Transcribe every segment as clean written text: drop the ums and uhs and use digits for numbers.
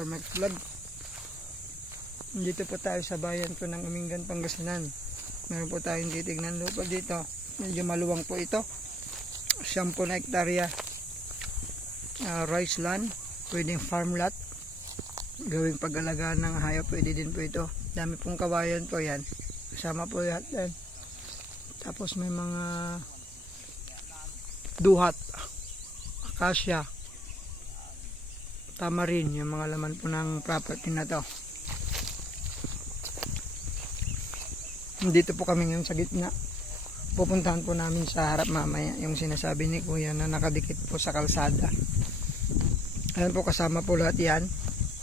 Sir Max Vlog. Dito po tayo sa bayan po ng Umingan, Pangasinan. Meron po tayong titignan lupa dito. Medyo maluwang po ito. 10 na hektarya. Rice land. Pwedeng farm lot. Gawing pag-alagaan ng hayop. Pwede din po ito. Dami pong kawayan po yan. Kasama po lahat yan. Tapos may mga duhat. Akasya. Tamarin. Yung mga laman po ng property na to. Dito po kami ngayon sa gitna. Pupuntahan po namin sa harap mamaya yung sinasabi ni Kuya na nakadikit po sa kalsada. Ayan po, kasama po lahat yan.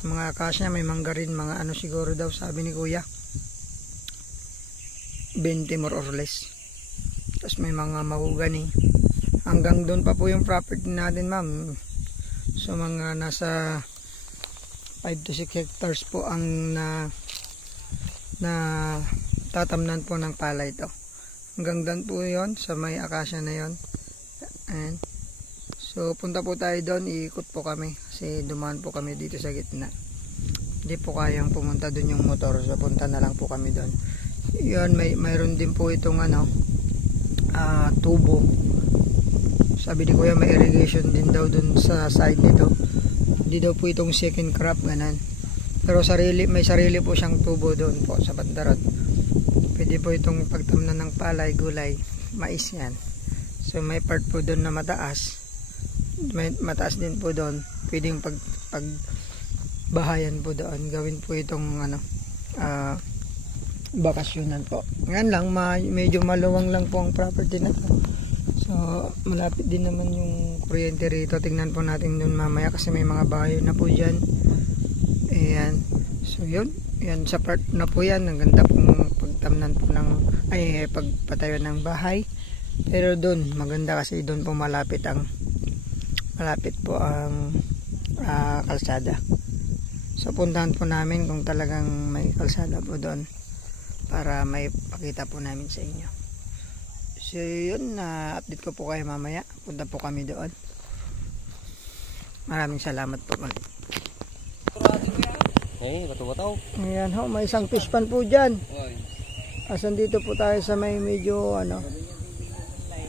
Mga akasya, may mangga rin, mga ano siguro daw sabi ni Kuya 20 more or less. Tapos may mga mahugani. Hanggang doon pa po yung property natin, ma'am. So mga nasa 5 to 6 hectares po ang na tatamnan po ng palay ito. Hanggang doon po yon sa may akasya na yon. And so punta po tayo doon, iikot po kami kasi dumaan po kami dito sa gitna. Hindi po kayang pumunta doon yung motor, so punta na lang po kami doon. Yun, mayroon din po itong tubo. Sabi ni Kuya may irrigation din daw doon sa side nito. Hindi daw po itong second crop ganan. Pero may sarili po siyang tubo doon po sa bandarot. Pwede po itong pagtamnan ng palay, gulay, mais yan. So may part po doon na mataas. May mataas din po doon. Pwedeng pagbahayan po doon. Gawin po itong bakasyonan po. Ngayon lang, medyo maluwang lang po ang property na to. So malapit din naman yung kuryente rito. Tingnan po natin doon mamaya kasi may mga bahay na po dyan. Ayan. So yun. Yan sa part na po yan. Ang ganda pong pagtamnan po pagpatayo ng bahay. Pero doon maganda kasi doon po malapit po ang kalsada. So puntahan po namin kung talagang may kalsada po doon para may pakita po namin sa inyo. So yun, update ko po kayo mamaya. Punta po kami doon. Maraming salamat po ulit. Bato-bato. Ayan ho, may isang fish pan po dyan. Asan dito po tayo sa may medyo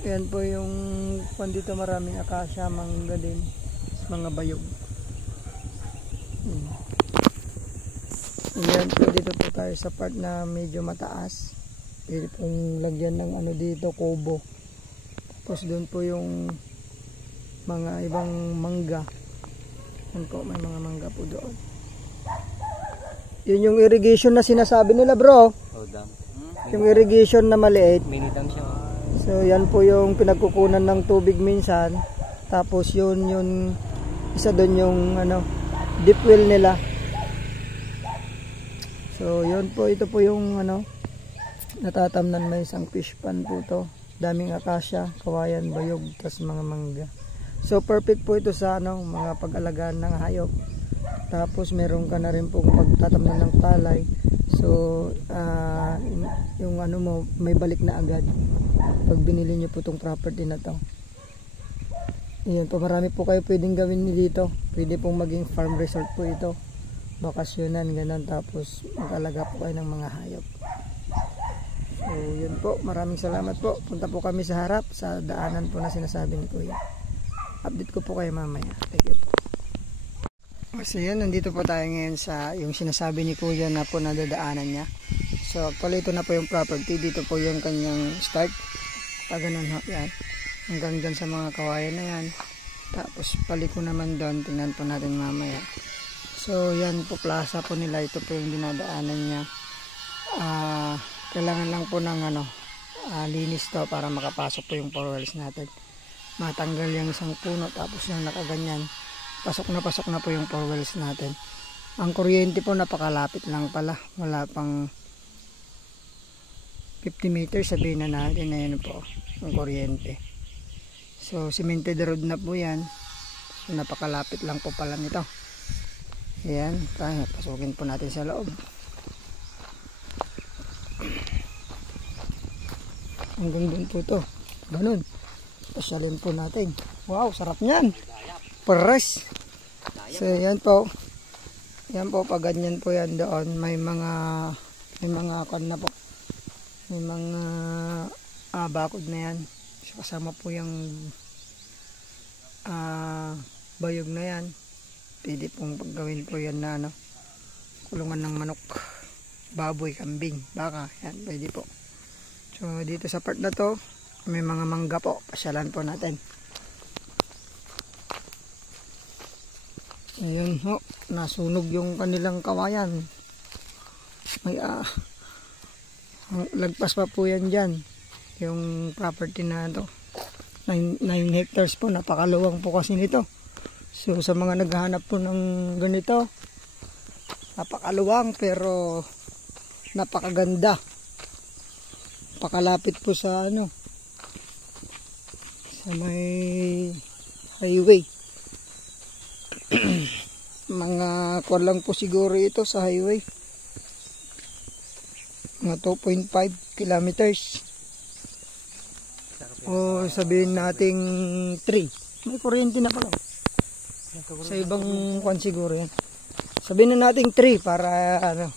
ayan po yung dito maraming akasya, mangga din, mga bayog. Ayan po, dito po tayo sa part na medyo mataas. Pwede pong lagyan ng dito, kubo. Tapos doon po yung mga ibang mangga. Ayan po, may mga mangga po doon. Yun yung irrigation na sinasabi nila, bro. Yung irrigation na maliit. Minitang siya. So yan po yung pinagkukunan ng tubig minsan. Tapos yun isa doon yung deep well nila. So yun po, ito po yung natatamnan, may isang fish pan po to. Daming akasya, kawayan, bayog, tas mga mangga. So perfect po ito sa mga pag-alagaan ng hayop. Tapos meron ka na rin pong pagtatamnan ng palay. So yung mo may balik na agad pag binili nyo po itong property na to. Ayan po, marami po kayo pwedeng gawin dito. Pwede pong maging farm resort po ito, bakasyonan, ganun. Tapos mag-alaga po kayo ng mga hayop. So yun po, maraming salamat po. Punta po kami sa harap sa daanan po na sinasabi ni Kuya. Update ko po kayo mamaya. Thank you po. So yun, nandito po tayo ngayon sa yung sinasabi ni Kuya na po nadadaanan niya. So actually ito na po yung property. Dito po yung kanyang start. Ganun ho, yan. Hanggang dyan sa mga kawayan na yan. Tapos paliko naman doon. Tingnan po natin mamaya. So yan po, plaza po nila. Ito po yung dinadaanan niya. Kailangan lang po ng linis to para makapasok po yung four wheels natin. Matanggal yung isang puno. Tapos yung nakaganyan. Pasok na po yung four wheels natin. Ang kuryente po napakalapit lang pala. Wala pang 50 meters, sabihin na natin na yun po ang kuryente. So cemented road na po yan. So napakalapit lang po pala nito. Ayan, pasukin po natin sa loob. Hanggang doon po to. Ganun. Pasyalin po natin. Wow, sarap niyan. Pares. So yan po. Yan po, pag ganyan po yan doon, may mga kan na po. May mga bakod na yan. So, kasama po yung bayog na yan. Pwede pong paggawin po yan na ano, kulungan ng manok, baboy, kambing, baka. Yan, pwede po. So, dito sa part na to, may mga mangga po. Pasyalan po natin. Ayun ho, nasunog yung kanilang kawayan. May lagpas pa po yan dyan. Yung property na to. 9 hectares po, napakaluwang po kasi nito. So sa mga naghahanap po ng ganito, napakaluwang pero napakaganda. Napakalapit po sa ano, sa may highway. Mga kuwan lang po siguro ito sa highway, mga 2.5 kilometers o sabihin nating 3. May kuryente na pala sa ibang kuwan siguro yan. Sabihin na nating 3 para ano,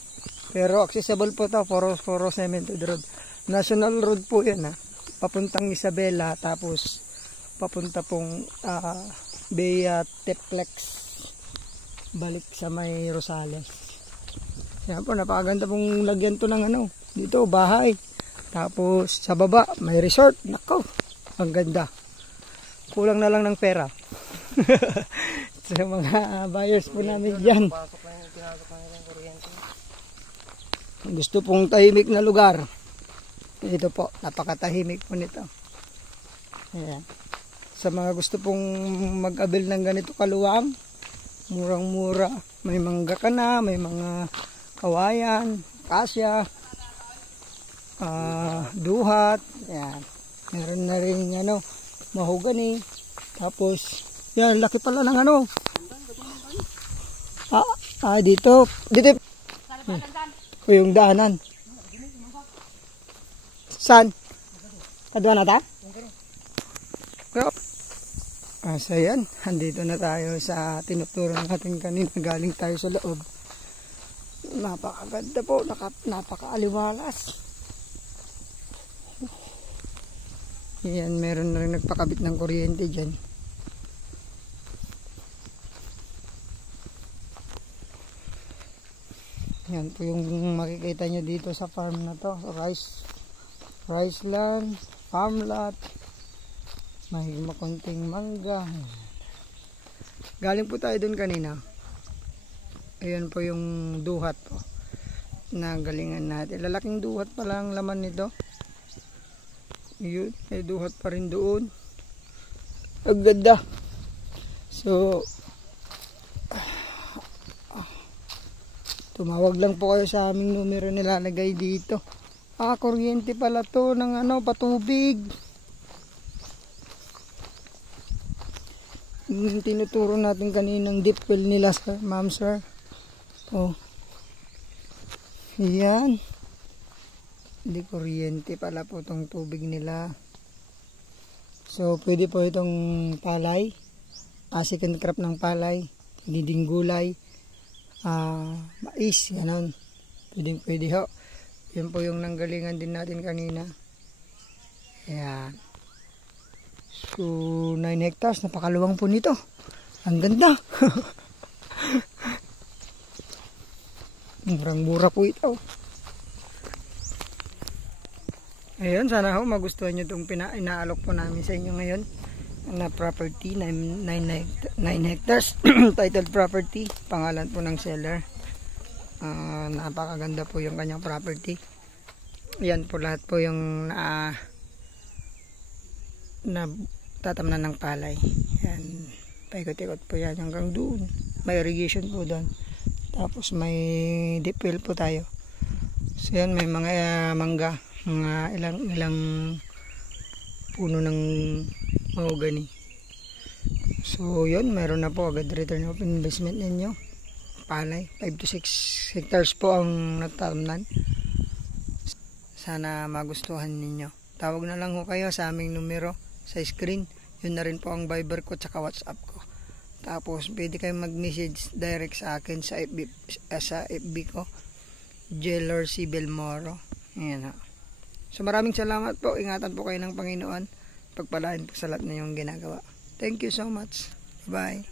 pero accessible po to. 407 road, national road po yan ha, papuntang Isabela, tapos papunta pong Bea Teplex, balik sa may Rosales. Yan po, napakaganda pong lagyan to ng ano, dito bahay, tapos sa baba may resort. Nako, ang ganda. Kulang na lang ng pera sa mga buyers po namin dyan. Gusto pong tahimik na lugar, ito po, napakatahimik po nito. Ayan. Sa mga gusto pong mag-abil ng ganito kaluwang, murang-mura, may mangga ka na, may mga kawayan, kasya, duhat, yan. Meron na rin ano, mahogani, tapos yan, laki pala ng ano. Dito yung daanan. Saan? Kaduan na ta? So yan, andito na tayo sa tinuturo natin kanina, galing tayo sa loob. Napakaganda po, napakaaliwalas. Yan, meron na rin nagpakabit ng kuryente dyan. Yan po yung makikita nyo dito sa farm na to, rice land, farm lot. May makunting mangga. Galing po tayo dun kanina. Ayan po yung duhat po na galingan natin. Lalaking duhat pa lang laman nito. Yun, may duhat pa rin doon. Ang ganda. So tumawag lang po kayo sa aming numero nilalagay dito. Kuryente pala to ng ano, patubig. Tinuturo natin kaninang deep well nila sa ma'am sir. Oh. Yan. Hindi kuryente pala po itong tubig nila. So pwede po itong palay. Second crop ng palay. Pwede ding gulay. Mais. Ganon. Pwede ho. Yan po yung nanggalingan din natin kanina. Yan. So 9 hectares, napakaluwang po nito. Ang ganda. Murang-mura po ito. Ayun, sana ho magustuhan nyo itong inaalok po namin sa inyo ngayon na property, 9 hectares titled property, pangalan po ng seller. Napakaganda po yung kanyang property. Yan po lahat po yung na tatamnan ng palay. Yan, paikot-ikot po yan hanggang doon. May irrigation po doon. Tapos may deep well po tayo. So yan, may mga mangga, mga ilang puno ng mahogany. So yun, meron na po agad return of investment ninyo. Palay, 5 to 6 hectares po ang natatamnan. Sana magustuhan ninyo. Tawag na lang ho kayo sa aming numero sa screen. Yun na rin po ang Viber ko tsaka WhatsApp ko. Tapos pwede kayong mag-message direct sa akin sa FB ko, Jeller C. Belmoro. Ayan ha. So maraming salamat po. Ingatan po kayo ng Panginoon. Pagpalain po sa lahat na yung ginagawa. Thank you so much. Bye.